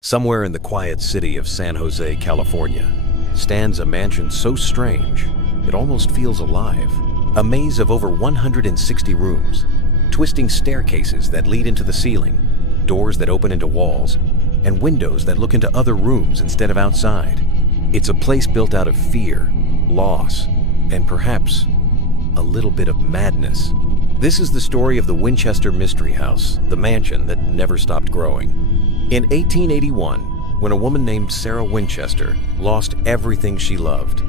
Somewhere in the quiet city of San Jose, California, stands a mansion so strange it almost feels alive. A maze of over 160 rooms, twisting staircases that lead into the ceiling, doors that open into walls, and windows that look into other rooms instead of outside. It's a place built out of fear, loss, and perhaps a little bit of madness. This is the story of the Winchester Mystery House, the mansion that never stopped growing. In 1881, when a woman named Sarah Winchester lost everything she loved,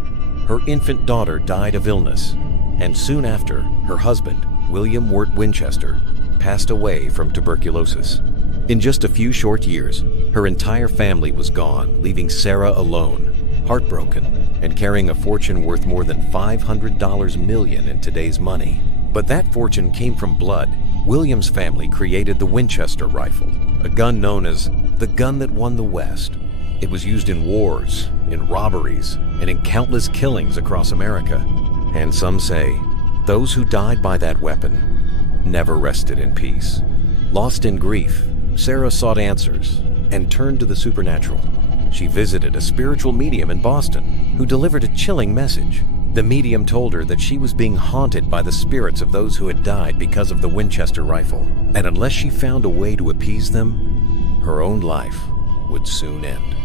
her infant daughter died of illness, and soon after, her husband, William Wirt Winchester, passed away from tuberculosis. In just a few short years, her entire family was gone, leaving Sarah alone, heartbroken, and carrying a fortune worth more than $500 million in today's money. But that fortune came from blood. William's family created the Winchester rifle, a gun known as the gun that won the West. It was used in wars, in robberies, and in countless killings across America. And some say, those who died by that weapon never rested in peace. Lost in grief, Sarah sought answers and turned to the supernatural. She visited a spiritual medium in Boston who delivered a chilling message. The medium told her that she was being haunted by the spirits of those who had died because of the Winchester rifle, and unless she found a way to appease them, her own life would soon end.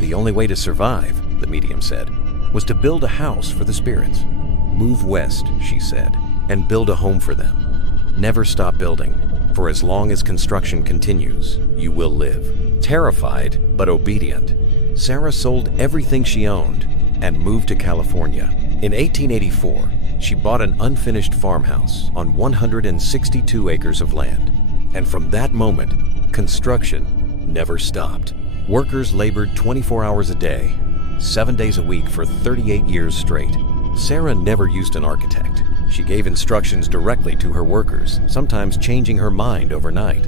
The only way to survive, the medium said, was to build a house for the spirits. Move west, she said, and build a home for them. Never stop building. For as long as construction continues, you will live. Terrified but obedient, Sarah sold everything she owned and moved to California. In 1884, she bought an unfinished farmhouse on 162 acres of land. And from that moment, construction never stopped. Workers labored 24 hours a day, 7 days a week for 38 years straight. Sarah never used an architect. She gave instructions directly to her workers, sometimes changing her mind overnight.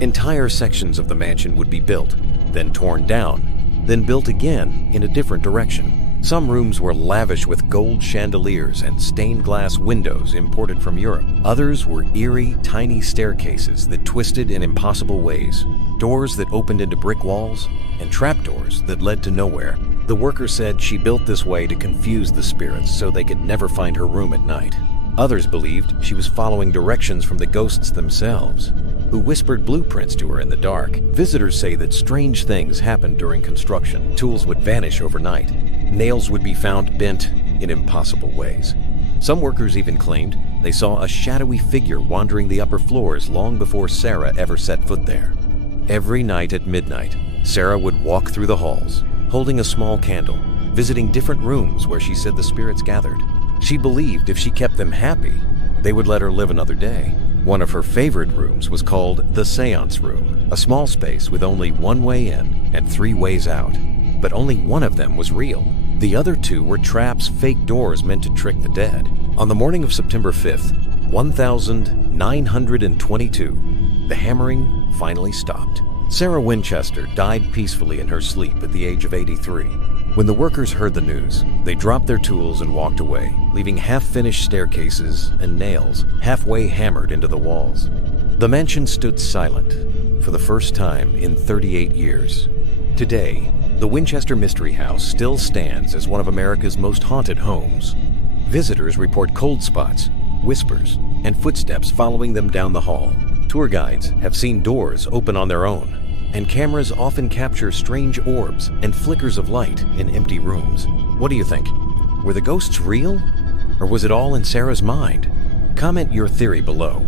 Entire sections of the mansion would be built, then torn down, then built again in a different direction. Some rooms were lavish with gold chandeliers and stained glass windows imported from Europe. Others were eerie, tiny staircases that twisted in impossible ways, doors that opened into brick walls, and trapdoors that led to nowhere. The worker said she built this way to confuse the spirits so they could never find her room at night. Others believed she was following directions from the ghosts themselves, who whispered blueprints to her in the dark. Visitors say that strange things happened during construction. Tools would vanish overnight. Nails would be found bent in impossible ways. Some workers even claimed they saw a shadowy figure wandering the upper floors long before Sarah ever set foot there. Every night at midnight, Sarah would walk through the halls, holding a small candle, visiting different rooms where she said the spirits gathered. She believed if she kept them happy, they would let her live another day. One of her favorite rooms was called the Séance Room, a small space with only one way in and 3 ways out. But only one of them was real. The other 2 were traps, fake doors meant to trick the dead. On the morning of September 5th, 1922, the hammering finally stopped. Sarah Winchester died peacefully in her sleep at the age of 83. When the workers heard the news, they dropped their tools and walked away, leaving half-finished staircases and nails halfway hammered into the walls. The mansion stood silent for the first time in 38 years. Today, the Winchester Mystery House still stands as one of America's most haunted homes. Visitors report cold spots, whispers, and footsteps following them down the hall. Tour guides have seen doors open on their own, and cameras often capture strange orbs and flickers of light in empty rooms. What do you think? Were the ghosts real? Or was it all in Sarah's mind? Comment your theory below.